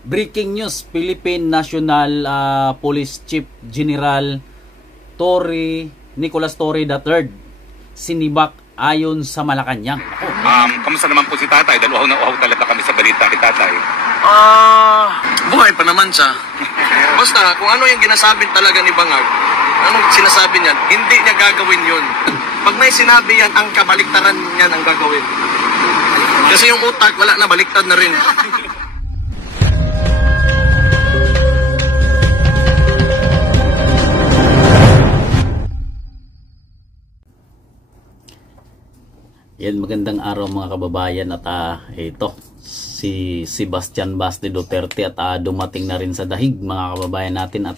Breaking news, Philippine National Police Chief General Nicholas Torre III sinibak ayon sa Malacanang. Kamusta naman po si tatay? Dahil uhaw na uhaw talaga kami sa balita ni tatay. Buhay pa naman siya. Basta kung ano yung ginasabi talaga ni Bangag, anong sinasabi niyan, hindi niya gagawin yun. Pag may sinabi yan, ang kabaliktaran niyan ang gagawin. Kasi yung utak, wala na, baliktad na rin. Yan, magandang araw mga kababayan at ito si Sebastian Basti Duterte at dumating na rin sa dahig mga kababayan natin at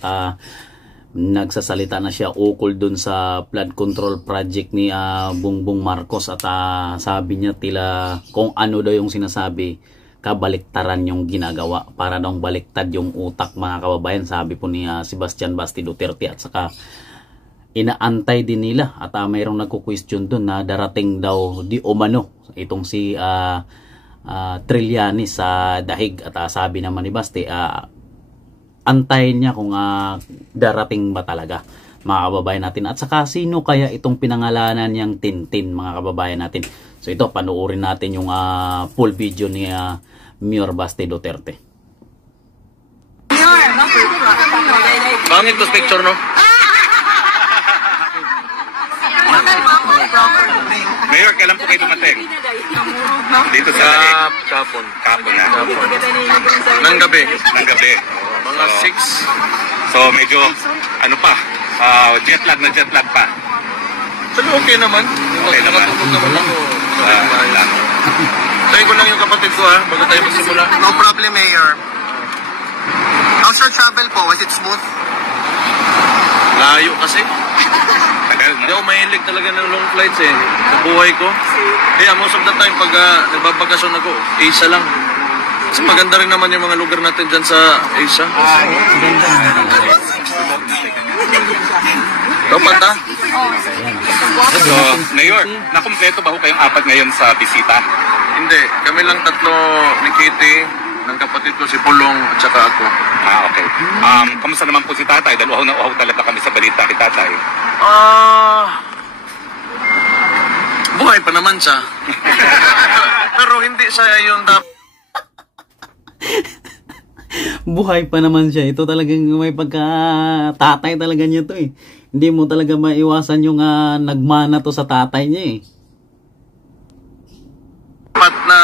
nagsasalita na siya ukol dun sa flood control project ni Bongbong Marcos at sabi niya tila kung ano daw yung sinasabi kabaliktaran yung ginagawa para daw baliktad yung utak mga kababayan, sabi po ni Sebastian Basti Duterte at saka inaantay din nila at mayroong nagko-question doon na darating daw di umano itong si Trillanes sa dahig at sabi naman ni Basti antayin niya kung darating ba talaga mga kababayan natin at saka sino kaya itong pinangalanan niyang Tintin mga kababayan natin. So ito, panoorin natin yung full video ni Mayor Basti Duterte. Pangit ko picture, no? Mayor, kailan po kayo dumating? Dito sa Kapon. Kapon na. Nang gabi. Ng gabi. Mga 6. So medyo, ano pa, jet lag pa. Pero okay naman. Okay naman. Nakatulog naman ako. Lang. Tayo ko lang yung kapatid ko bago tayo magsimula. No problem, Mayor. How's your travel po? Was it smooth? Layo kasi. Tagal, Hindi no? ako mahilig talaga ng long flights sa buhay ko. Kaya most of the time pag nagbabakasyon ako, Asia lang. Kasi maganda rin naman yung mga lugar natin dyan sa Asia. Dapat So, Mayor, nakumpleto ba ho kayong apat ngayon sa bisita? Hindi. Kami lang tatlo ni Kitty, ng kapatid ko si Pulong at saka ako. Okay. Kamusta naman po si tatay? Dahil uhaw na uhaw talaga kami sa balita ni tatay. Buhay pa naman siya. Pero hindi siya yung Buhay pa naman siya. Ito talagang may pagka-tatay talaga niya to eh. Hindi mo talaga maiwasan yung nagmana to sa tatay niya eh. dapat na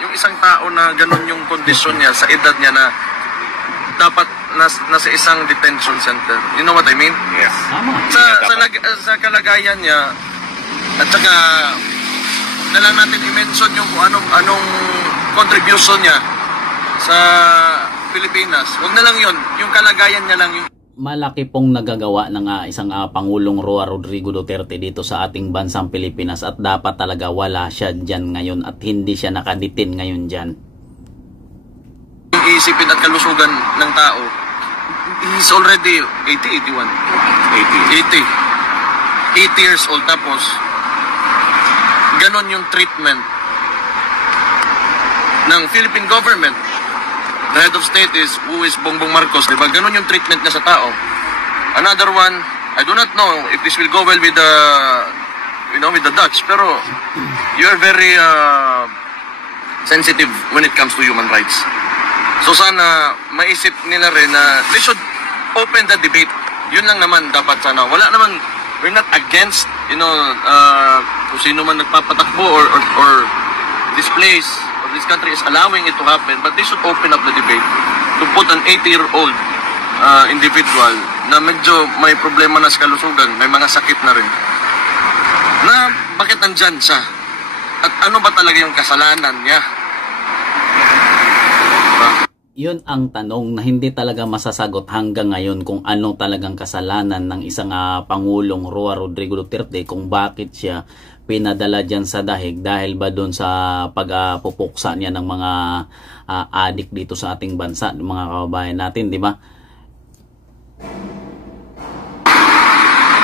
yung isang tao na ganun yung kondisyon niya sa edad niya na dapat nasa isang detention center. You know what I mean? Yes. Tama. Sa kalagayan niya at saka na lang natin i-mention yung kung anong contribution niya sa Pilipinas. Huwag na lang yun. Yung kalagayan niya lang yung Malaki pong nagagawa ng isang Pangulong Roa Rodrigo Duterte dito sa ating bansang Pilipinas at dapat talaga wala siya dyan ngayon at hindi siya nakaditin ngayon dyan. iisipin at kalusugan ng tao. He's already 80 years old, tapos ganon yung treatment ng Philippine government. The head of state is Bongbong Marcos, diba? Ganon yung treatment niya sa tao. Another one, I do not know if this will go well with the with the Dutch, pero you are very sensitive when it comes to human rights. So sana maisip nila rin na they should open the debate. Yun lang naman dapat sana. Wala naman, we're not against, kung sino man nagpapatakbo or this place or this country is allowing it to happen, but they should open up the debate to put an 80-year-old individual na medyo may problema na sa kalusugan, may mga sakit na rin, na bakit nandyan siya? At ano ba talaga yung kasalanan niya? Yun ang tanong na hindi talaga masasagot hanggang ngayon kung ano talagang kasalanan ng isang Pangulong Roa Rodrigo Duterte kung bakit siya pinadala dyan sa dahig dahil ba doon sa pagpupuksa niya ng mga adik dito sa ating bansa, mga kababayan natin, di ba?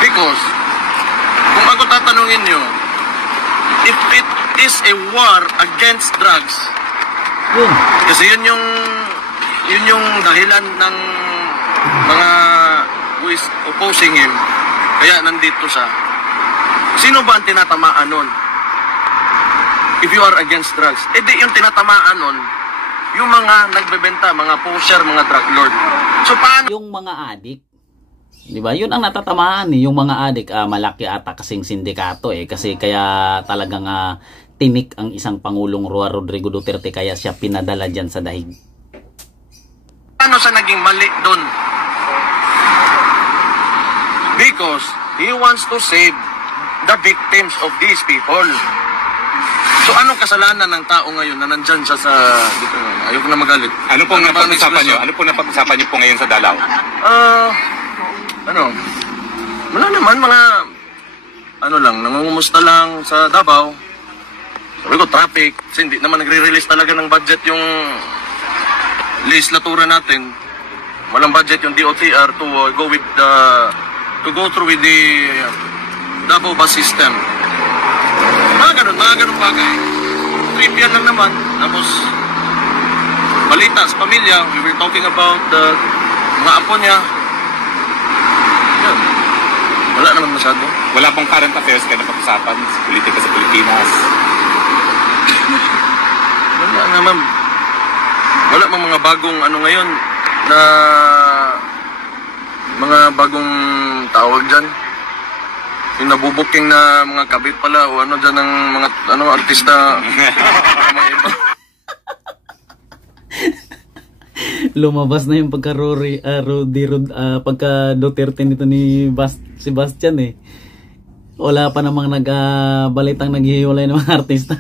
Because kung ako tatanungin nyo, if it is a war against drugs, Yun. kasi yun yung yun yung dahilan ng mga who is opposing him. Kaya nandito siya. Sino ba ang tinatamaan nun? If you are against drugs. Eh di yung tinatamaan nun, yung mga nagbebenta, mga pusher, mga drug lord. So paano? Yung mga adik, di ba? Yun ang natatamaan yung mga adik. Malaki ata kasing sindikato kasi kaya talagang tinik ang isang Pangulong Rodrigo Duterte kaya siya pinadala dyan sa dahig. Paano siya naging mali doon? Because he wants to save the victims of these people. So anong kasalanan ng tao ngayon na nandyan siya sa... Ayoko na magalit. Ano pong napag-usapan nyo? Ano pong napag-usapan nyo po ngayon sa Dalaw? Wala naman, mga... nangungumusta lang sa Davao. Sabi ko, traffic. Kasi hindi naman nagre-release talaga ng budget yung legislatura natin. Walang budget yung DOTR to go through with the Davao bus system. Mga ganun bagay. Trivial lang naman. Tapos, balita sa pamilya, we were talking about the mga apo niya. Yan. Wala naman masyado. Wala pong current affairs kayo na pag-usapan sa politika sa Pilipinas? Wala naman. Wala mang mga bagong ngayon na mga bagong tawag dyan. Yung nabubuking na mga kabit pala o dyan ng mga artista. Mga iba. Lumabas na yung pagka Duterte nito ni Sebastian Wala pa namang balitang naghihiwalay ng mga artista.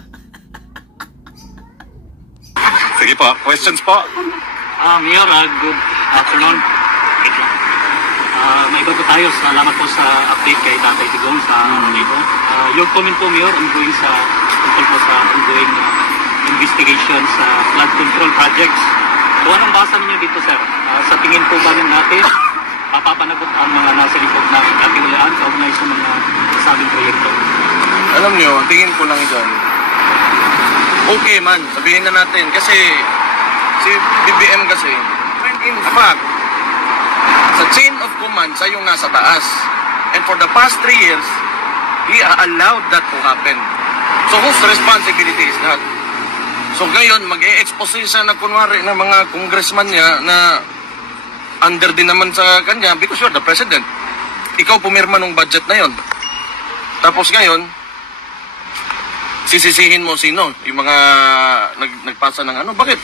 Sige po, questions po? Mayor, good afternoon. Wait lang. May iba po tayo. Salamat po sa update kay Tatay Digong sa dito. Your comment po, Mayor, ongoing sa ongoing investigation sa flood control projects. So anong basa niyo dito, sir? Sa tingin po ba natin, papapanagot ang mga nasa likod na katiwalaan kaugnay sa mga nasabing proyekto? Alam nyo, tingin ko lang dyan. Okay man, sabihin na natin. Kasi si BBM kasi, in fact, sa chain of command, siya yung nasa taas. And for the past 3 years, he allowed that to happen. So whose responsibility is that? So ngayon, mag-e-expose siya na kunwari ng mga congressman niya na under din naman sa kanya because you're the president. Ikaw pumirma ng budget na yon. Tapos ngayon, sisisihin mo sino? Yung mga nagpasa ng Bakit?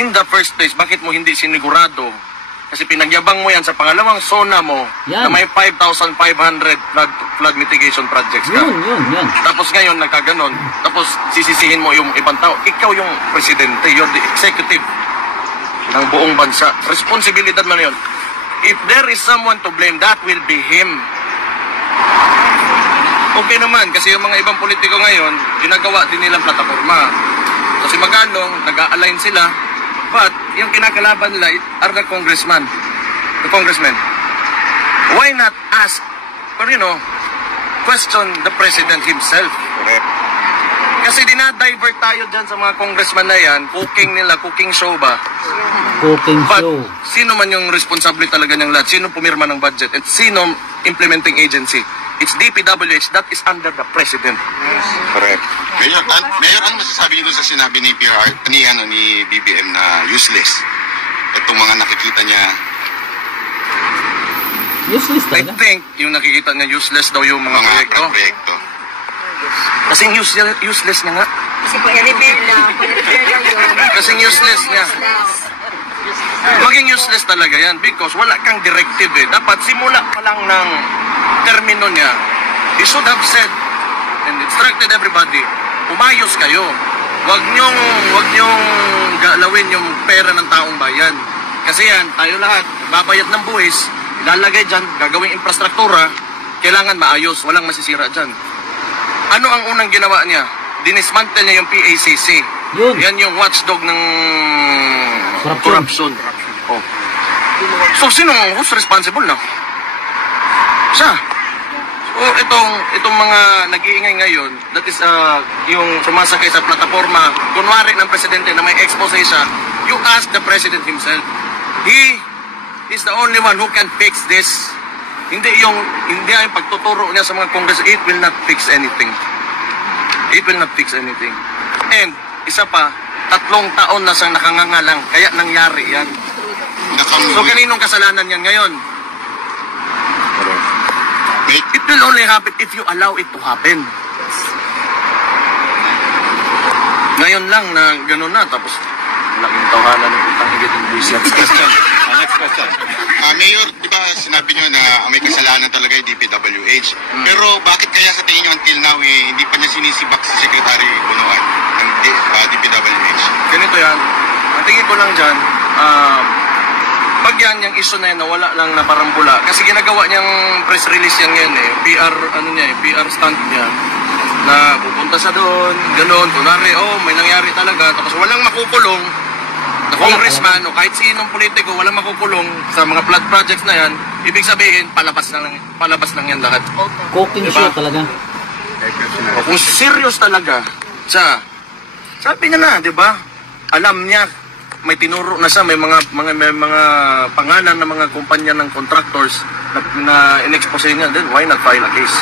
In the first place, bakit mo hindi sinigurado? Kasi pinagyabang mo yan sa pangalawang zona mo na may 5,500 flood mitigation projects ka. Yun. Tapos ngayon, nagkaganon. Tapos sisisihin mo yung ibang tao. Ikaw yung presidente. You're the executive ng buong bansa. Responsibilidad mo na yun. If there is someone to blame, that will be him. Okay naman, kasi yung mga ibang politiko ngayon, ginagawa din nilang plataforma. So si Magalong, nag-a-align sila. But, yung kinakalaban nila are the congressmen. Why not ask, or question the president himself? Correct. Kasi dinadivert tayo dyan sa mga congressman na yan, cooking show ba? Cooking But, show. sino man yung responsable talaga ng lahat? Sino pumirma ng budget? At sino implementing agency? It's DPWH, that is under the president. Correct. Mayor, ano masasabi niyo sa sinabi ni BBM na useless? Itong mga nakikita niya. Useless I talaga. think yung nakikita niya useless daw yung mga proyekto. Kasing useless niya nga. Kasi po, i-repair lang yun. Kasing useless niya. Maging useless talaga yan because wala kang directive Dapat simula pa lang ng termino niya, he should have said and instructed everybody, umayos kayo. Huwag niyong galawin yung pera ng taong bayan. Kasi yan, tayo lahat, babayad ng buwis, ilalagay dyan, gagawing infrastruktura, kailangan maayos, walang masisira dyan. Ano ang unang ginawa niya? Dinismantle niya yung PACC. Yun. Yan yung watchdog ng corruption. Oh. So, who's responsible na? Siya. So, itong mga nag-iingay ngayon, that is yung sumasakay sa plataforma, kunwari ng presidente na may expose siya, You ask the President himself. He is the only one who can fix this. Hindi yung pagtuturo niya sa mga Congress, it will not fix anything. It will not fix anything. And, isa pa, 3 taon na siyang nakangangalang, kaya nangyari yan. So, kaninong kasalanan yan ngayon? It will only happen if you allow it to happen. Ngayon lang na gano'n na, tapos laking tawanan ng utang higit ng buwisit. Next question. Next question. Mayor, di ba sinabi nyo na may kasalanan talaga yung DPWH? Pero bakit kaya sa tingin nyo until now hindi pa niya sinisibak si Secretary Bunuan ng DPWH? Ganito yan. Ang tingin ko lang dyan, pag yan, yung issue na yan, nawala lang na parang bula. Kasi ginagawa niyang press release yan ngayon PR stunt niya. Na pupunta sa doon, gano'n, kunwari, may nangyari talaga. Tapos walang makukulong na congressman o kahit sinong politiko, walang makukulong sa mga flood projects na yan. Ibig sabihin, palabas lang yan lahat. Cooking show talaga. O kung serious talaga siya, sabi niya na, di ba? Alam niya, may tinuro na siya, may mga pangalan ng mga kumpanya ng contractors na in-expose niya, then why not file a case?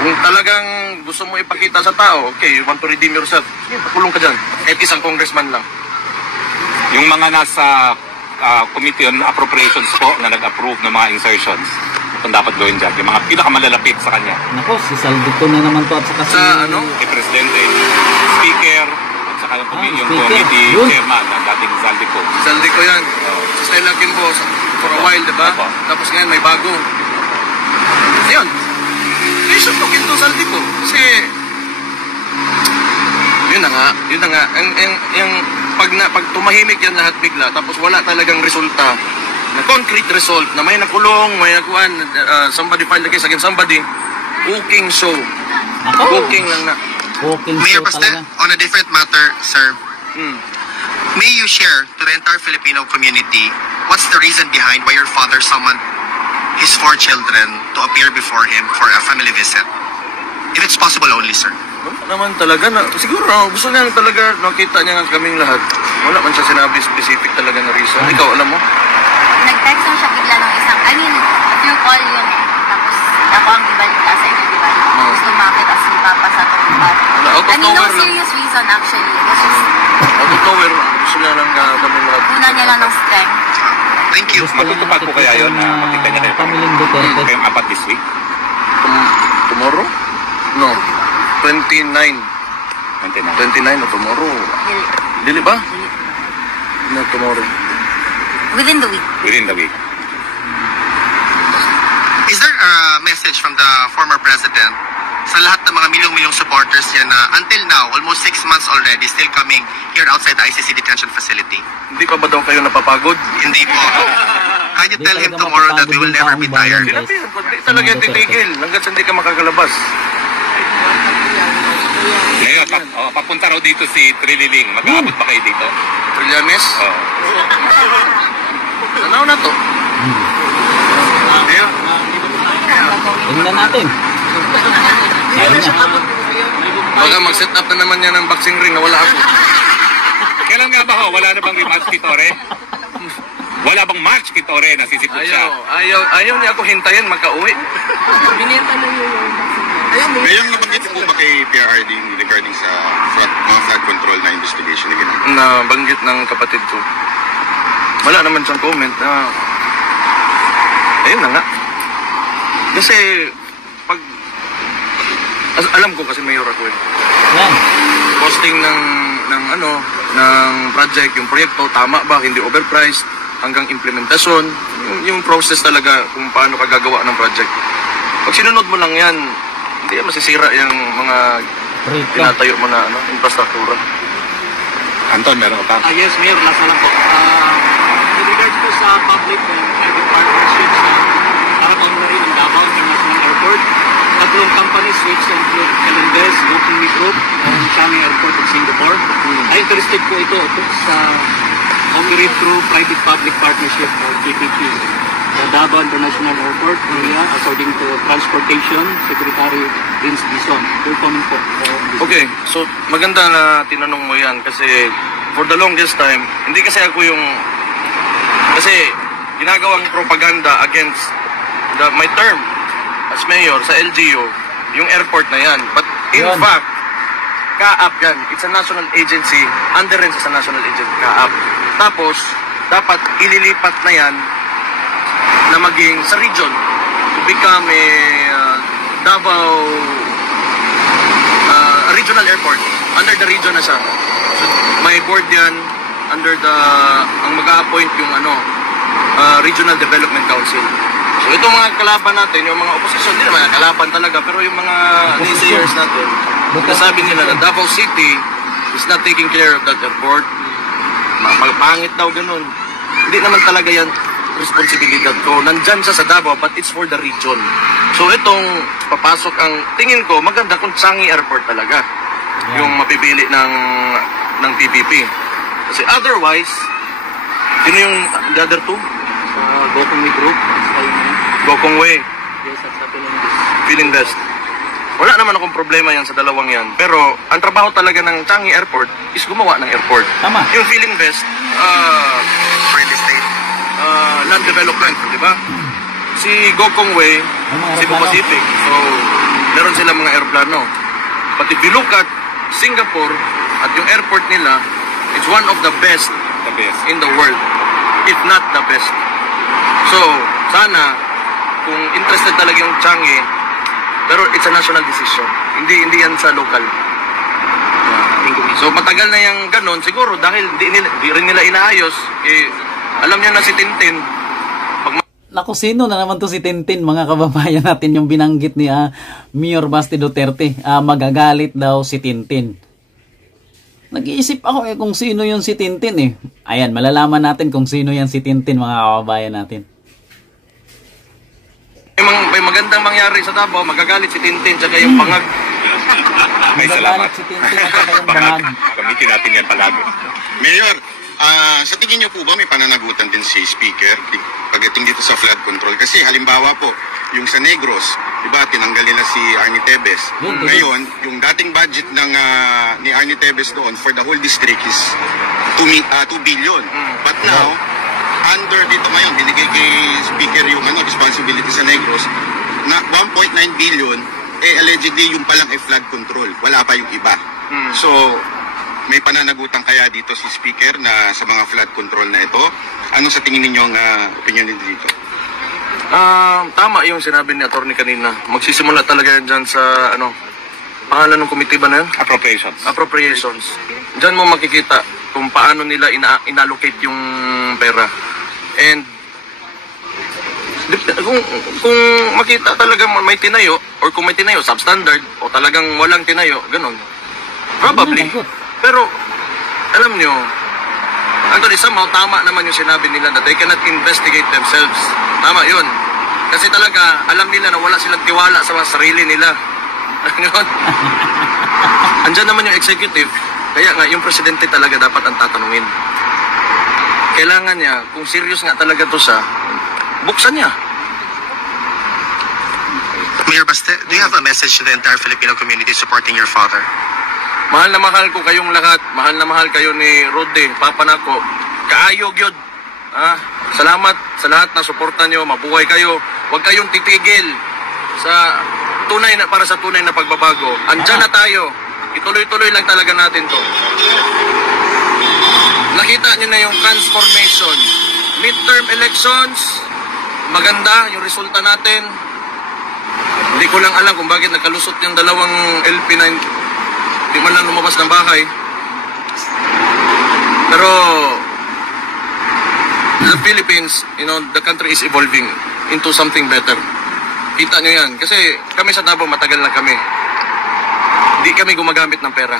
Kung talagang gusto mo ipakita sa tao, okay, you want to redeem yourself, sige, pakulong ka dyan. Kahit isang congressman lang. Yung mga nasa Committee on Appropriations po na nag-approve ng mga insertions, kung dapat gawin dyan, yung mga pinakamalalapit sa kanya. Nako, si Saldico na naman to at saka si... Si Presidente, Speaker, at saka yung committee chairman ng dating Saldico. Si Saldico yan. Si Stella Kimbo for a while, diba? Tapos ngayon may bago. Yun. They should look into Saldico. Kasi, yun na nga. Pag tumahimik yan lahat bigla, tapos wala talagang resulta, na concrete result, na may nakulong, may nakuhan, somebody filed the case against somebody, cooking show. Cooking lang na. Cooking Mayor show Baste, talaga. on a different matter, sir. May you share to the entire Filipino community what's the reason behind why your father summoned his 4 children to appear before him for a family visit? If it's possible only, sir. Naman talaga na, siguro gusto niya talaga nakita niya kaming lahat. Wala man siya sinabi specific talaga na reason. Ikaw, alam mo? Nag-text lang siya bigla ng isang, few call yun eh. Tapos ako ang ibalita sa inyo, diba? Gusto makita si Papa sa tumpad. Out of no nowhere lang. serious reason actually. It was just, Out of nowhere, gusto niya lang kaming lahat. una niya lang ng strength. Thank you. Matutupad po kaya yun na makita niya kayo Pamiling Duterte. kayong apat this week? Tomorrow? No. 29 o tomorrow. Dili ba? No, tomorrow. Within the week. Within the week. Is there a message from the former president sa lahat ng mga milyong-milyong supporters niya na until now, almost 6 months already, still coming here outside the ICC detention facility? Hindi pa ba daw kayo napapagod? Hindi po. Can you tell him tomorrow that we will never be tired? Sinabihan ko, hindi talaga titigil hanggat hindi ka makakalabas. Ngayon, papunta raw dito si Trililing. Mag-aabot ba kayo dito? Trillanes? Tanaw na to. Tingnan natin. Ayaw niya. Baka mag-set up na naman yan ng boxing ring na wala ako. Kailan nga ba ho? Wala na bang match kay Tore? Wala bang match kay Tore na sisipot siya? Ayaw niya ako hintayin magka-uwi. Ngayon nabanggit po ba kay PRRD regarding sa mga flood control na investigation na ginagawa? Na banggit ng kapatid ko. Wala naman siyang comment na ayun na nga. Kasi alam ko kasi mayor ako eh. Yan. Posting ng project, yung proyekto, tama ba, hindi overpriced, hanggang implementasyon, yung process talaga kung paano ka gagawa ng project. Pag sinunod mo lang yan, hindi masisira yung mga tinatayo mo na infrastruktura. Anton, meron ka pa? Yes, Mayor, last na lang po. With regards po sa public and private partnerships para po na rin ang Davao International Airport, 3 companies which include Calendez, Booking Group, and Changi Airport in Singapore. Ay interested po ito sa operate through private-public partnership or PPP. The Davao International Airport area according to Transportation Secretary Vince Dizon. Full comment po. Okay, so maganda na tinanong mo yan kasi for the longest time, hindi kasi ako yung, kasi ginagawang propaganda against my term as mayor sa LGU, yung airport na yan. But in fact, CAAP yan. It's a national agency, under rin sa national agency, CAAP. Tapos, dapat ililipat na yan na maging sa region to become a Davao regional airport. Under the region na siya. So, may board yan under the, ang mag-a-appoint yung Regional Development Council. So itong mga kalaban natin, yung mga opposition, hindi naman kalaban talaga, pero yung mga naysayers natin, sabi nila na Davao City is not taking care of that airport. Magpangit daw ganun. Hindi naman talaga yan responsibilidad ko. Nandyan siya sa Davao, but it's for the region. So itong papasok ang, tingin ko, maganda kung Changi Airport talaga. Yung mapipili ng PPP. Kasi otherwise, sino yung the other two? Gokong Way Group. Gokong Way. Yes, at sa Philinvest. Wala naman akong problema yan sa dalawang yan. Pero ang trabaho talaga ng Changi Airport is gumawa ng airport. Tama. Yung Philinvest, Real estate. land development, di ba? Si Gokong Way, Cebu Pacific. So, meron sila mga aeroplano. But if you look at Singapore at yung airport nila, it's one of the best in the world, if not the best. So, sana, kung interested talaga yung Changi, pero it's a national decision. Hindi yan sa local. So, matagal na yung ganon. Siguro, dahil di rin nila inaayos, alam niya na si Tintin. Naku, sino na naman to si Tintin, mga kababayan natin, yung binanggit ni Mayor Basti Duterte. Magagalit daw si Tintin. Nag-iisip ako kung sino yung si Tintin eh. Ayan, malalaman natin kung sino yan si Tintin, mga kababayan natin. May magandang mangyari sa Davao, magagalit si Tintin tsaka yung Bangag. Ay, salamat. Magagalit si Tintin at saka yung Bangag. Gamitin natin yan palagi. Mayor, sa tingin niyo po ba may pananagutan din si Speaker pagdating dito sa flood control? Kasi halimbawa po, yung sa Negros, diba, tinanggal nila si Arnie Tevez. Ngayon, yung dating budget ng ni Arnie Tevez doon for the whole district is 2 billion. But now, under dito ngayon, binigay kay Speaker yung responsibility sa Negros na 1.9 billion, allegedly yung palang flood control. Wala pa yung iba. So, may pananagutan kaya dito si Speaker na sa mga flood control na ito? Ano sa tingin ninyong opinion dito? Tama yung sinabi ni Atty. kanina. Magsisimula talaga yan dyan sa, pangalan ng committee ba na yan? Appropriations. Dyan mo makikita kung paano nila inallocate yung pera. And, kung makita talaga may tinayo, or kung may tinayo, substandard, o talagang walang tinayo, ganun. Probably. Pero, alam nyo, Anthony, somehow tama naman yung sinabi nila that they cannot investigate themselves. Tama yun. Kasi talaga, alam nila na wala silang tiwala sa sarili nila. Andyan naman yung executive, kaya nga yung presidente talaga dapat ang tatanungin. Kailangan niya, kung serious nga talaga to siya, buksan niya. Mayor Baste, do you have a message to the entire Filipino community supporting your father? Mahal na mahal ko kayong lahat. Mahal na mahal kayo ni Rode, Papa Nako. Kaayog yun. Salamat sa lahat na suporta nyo. Mabuhay kayo. Huwag kayong titigil sa para sa tunay na pagbabago. Andyan na tayo. Ituloy-tuloy lang talaga natin to. Nakita nyo na yung transformation. Midterm elections, maganda yung resulta natin. Hindi ko lang alam kung bakit nagkalusot yung dalawang LP9. Di man lang lumabas ng bahay. Pero the Philippines, the country is evolving into something better. Kita nyo yan. Kasi kami sa Davao, matagal na kami. Hindi kami gumagamit ng pera.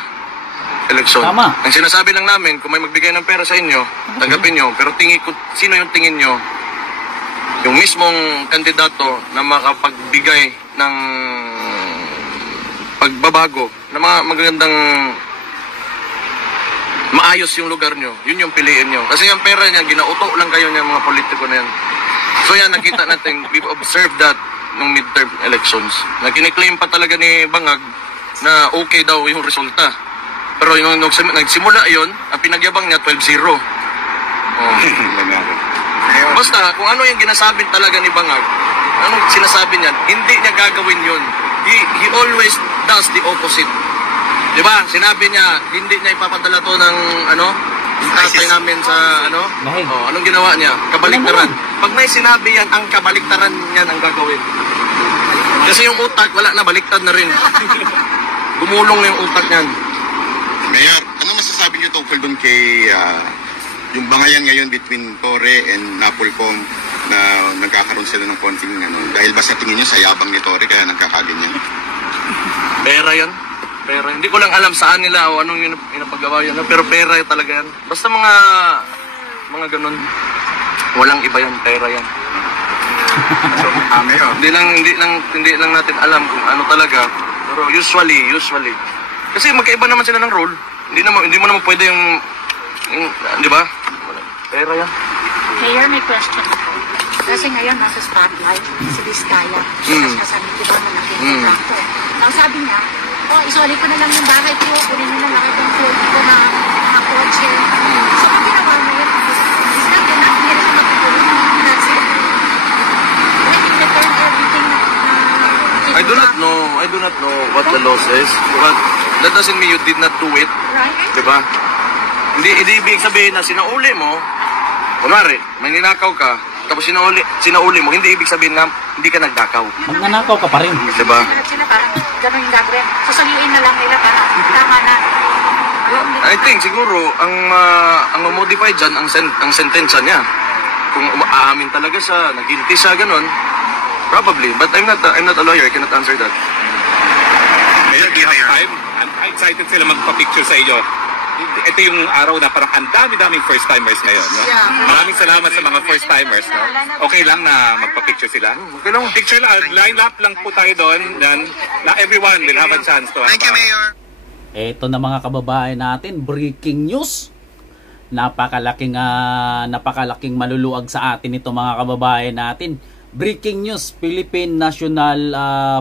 Eleksyon. Tama. Ang sinasabi lang namin, kung may magbigay ng pera sa inyo, tanggapin nyo. Pero sino yung tingin nyo? Yung mismong kandidato na makapagbigay ng pagbabago, na mga magandang maayos yung lugar nyo, yun yung piliin nyo. Kasi yung pera niya, ginauto lang kayo niya mga politiko na yan. So yan, nakita natin, we've observed that nung midterm elections. Na kiniklaim pa talaga ni Bangag na okay daw yung resulta. Pero yung nagsimula yon, ang pinagyabang niya 12-0. Oh. Basta, kung ano yung ginasabi talaga ni Bangag, anong sinasabi niya, hindi niya gagawin yun. He always does the opposite. Diba? Sinabi niya, hindi niya ipapadala to ng, yung tatay namin sa, Oh, anong ginawa niya? Kabaliktaran. Pag may sinabi yan, ang kabaliktaran niyan ang gagawin. Kasi yung utak, wala na, baliktad na rin. Gumulong na yung utak niyan. Mayor, ano masasabi niyo tungkol dun kay yung bangayan ngayon between Torre and Napolcom na nagkakaroon sila ng konting dahil ba sa tingin niyo sa yabang ni Torre kaya nagkakaganyan? Pera yan. Pera. Hindi ko lang alam saan nila o anong inapagawa yan. Pero pera talaga yan. Basta mga ganun. Walang iba yan. Pera yan. So, Mayor. Hindi lang natin alam kung ano talaga. Pero usually. Kasi magkaiba naman sila ng role. Hindi mo naman pwede yung di ba? Pera yan. Mayor, may question ako. Kasi ngayon nasa spotlight si Vizcaya. Sasabi, di ba, malaking kontrako. Now sabi niya, isoli ko na lang yung bahay ko, kunin nyo na lahat yung food ko na mga kotse. So, ang ginawa mo yun, is not yun, hindi na siya magpapulong. That's it. Will return everything na I do not know what the law says. But that doesn't mean you did not do it. Right? Diba? Hindi ibig sabihin na sinauli mo, kunwari, may ninakaw ka, tapos sinauli mo, hindi ibig sabihin na hindi ka nagdakaw. Magnanakaw ka pa rin. Diba? Sila parang gano'n yung gagawin. Susaliin na lang nila para tama na. I think siguro ang modify dyan ang sentensya niya. Kung aamin talaga siya, nag-guilty siya, gano'n, probably. But I'm not a lawyer, I cannot answer that. Mayor, do you have time? I'm excited sila magpa-picture sa iyo. Ito yung araw na parang ang dami-daming first-timers ngayon. No? Maraming salamat sa mga first-timers. No? Okay lang na magpa-picture sila? Okay lang. Picture lang, line up lang po tayo doon. Then, everyone will have a chance to have Thank you, Mayor. Ito na mga kababayan natin, breaking news. Napakalaking maluluag sa atin ito mga kababayan natin. Breaking news, Philippine National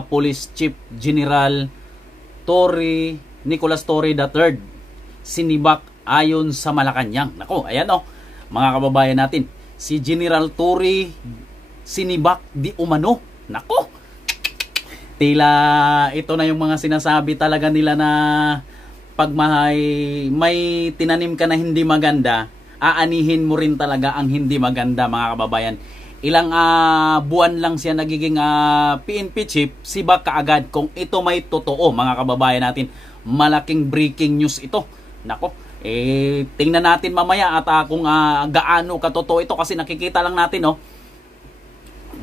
Police Chief General Nicolas Torre III sinibak ayon sa Malacanang. Nako, ayan mga kababayan natin. Si General Torre sinibak di umano. Nako. Tila ito na yung mga sinasabi talaga nila na pag may tinanim ka na hindi maganda, aanihin mo rin talaga ang hindi maganda mga kababayan. Ilang buwan lang siya nagiging PNP chief, sibak kaagad kung ito may totoo mga kababayan natin. Malaking breaking news ito. Nako, tingnan natin mamaya at kung gaano katotoo ito kasi nakikita lang natin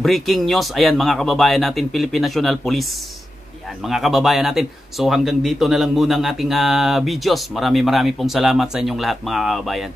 breaking news. Ayan mga kababayan natin, Philippine National Police. Ayan mga kababayan natin. So hanggang dito na lang muna ang ating videos. Marami pong salamat sa inyong lahat mga kababayan.